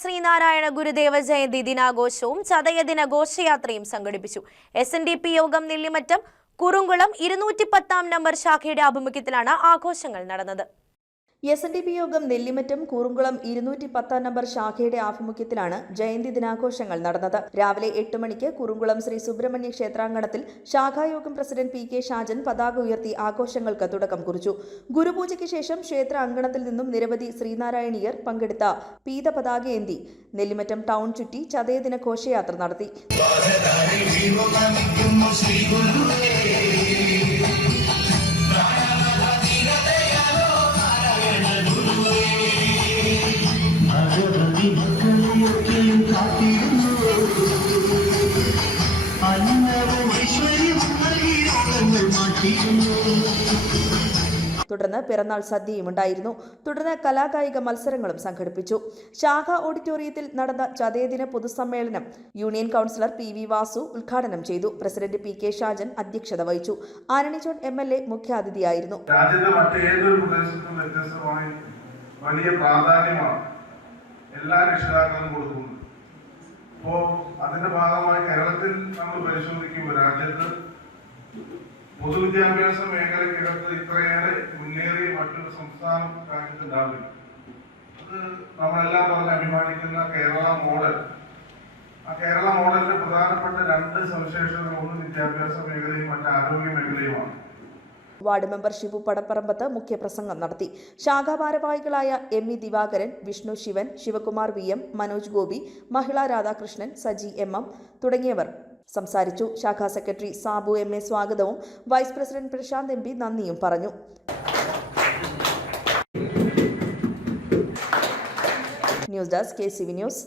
ശ്രീനാരായണ ഗുരുദേവ ജയന്തി ദിനാഘോഷവും ചതയദിന ഘോഷയാത്രയും സംഘടിപ്പിച്ചു. S N D P യോഗം നെല്ലിമറ്റം കുറുങ്കുളം ഇരുന്നൂറ്റി പത്താം നമ്പർ ശാഖയുടെ ആഭിമുഖ്യത്തിലാണ് ആഘോഷങ്ങൾ നടന്നത്. എസ് എൻ ഡി പി യോഗം നെല്ലിമറ്റം കൂറുംകുളം ഇരുന്നൂറ്റി പത്താം നമ്പർ ശാഖയുടെ ആഭിമുഖ്യത്തിലാണ് ജയന്തി ദിനാഘോഷങ്ങൾ നടന്നത്. രാവിലെ എട്ട് മണിക്ക് കുറുംകുളം ശ്രീ സുബ്രഹ്മണ്യ ക്ഷേത്രാങ്കണത്തിൽ ശാഖായോഗം പ്രസിഡന്റ് പി കെ ഷാജൻ പതാക ഉയർത്തി ആഘോഷങ്ങൾക്ക് തുടക്കം കുറിച്ചു. ഗുരുപൂജയ്ക്ക് ശേഷം ക്ഷേത്ര അങ്കണത്തിൽ നിന്നും നിരവധി ശ്രീനാരായണീയർ പങ്കെടുത്ത പീത പതാകയേന്തി നെല്ലിമറ്റം ടൗൺ ചുറ്റി ചതയദിന ഘോഷയാത്ര നടത്തി. തുടർന്ന് പിറന്നാൾ സദ്യയും ഉണ്ടായിരുന്നു. തുടർന്ന് കലാകായിക മത്സരങ്ങളും സംഘടിപ്പിച്ചു. ശാഖ ഓഡിറ്റോറിയത്തിൽ നടന്ന ചതയദിന പൊതുസമ്മേളനം union councillor P V Vasu ഉദ്ഘാടനം ചെയ്തു. പ്രസിഡന്റ് പി കെ ഷാജൻ അധ്യക്ഷത വഹിച്ചു. ആനണി ജോൺ എം എൽ എ മുഖ്യാതിഥിയായിരുന്നു. വലിയ പ്രാധാന്യമാണ് എല്ലാ കൊടുക്കുന്നത്. അപ്പോ അതിന്റെ ഭാഗമായി കേരളത്തിൽ നമ്മൾ പരിശോധിക്കുമ്പോൾ രാജ്യത്ത് പൊതുവിദ്യാഭ്യാസ മേഖലയ്ക്കകത്ത് ഇത്രയേറെ മുന്നേറിയ മറ്റൊരു സംസ്ഥാനം രാജ്യത്തുണ്ടാവില്ല അത് നമ്മളെല്ലാം പറഞ്ഞ് അഭിമാനിക്കുന്ന കേരള മോഡൽ. ആ കേരള മോഡലിന്റെ പ്രധാനപ്പെട്ട രണ്ട് സവിശേഷതകൾ ഒന്ന് വിദ്യാഭ്യാസ മേഖലയും മറ്റ് ആരോഗ്യ മേഖലയുമാണ്. വാർഡ് മെമ്പർ ഷിബു പടപ്പറമ്പത്ത് മുഖ്യപ്രസംഗം നടത്തി. ശാഖാഭാരവാഹികളായ M E Divakaran Vishnu Shivan Shivakumar V M Manoj Gopi മഹിള രാധാകൃഷ്ണൻ സജി എം എം തുടങ്ങിയവർ സംസാരിച്ചു. ശാഖാ സെക്രട്ടറി സാബു എം എ സ്വാഗതവും vice president Prashanth M P നന്ദിയും പറഞ്ഞു. News desk K C V news.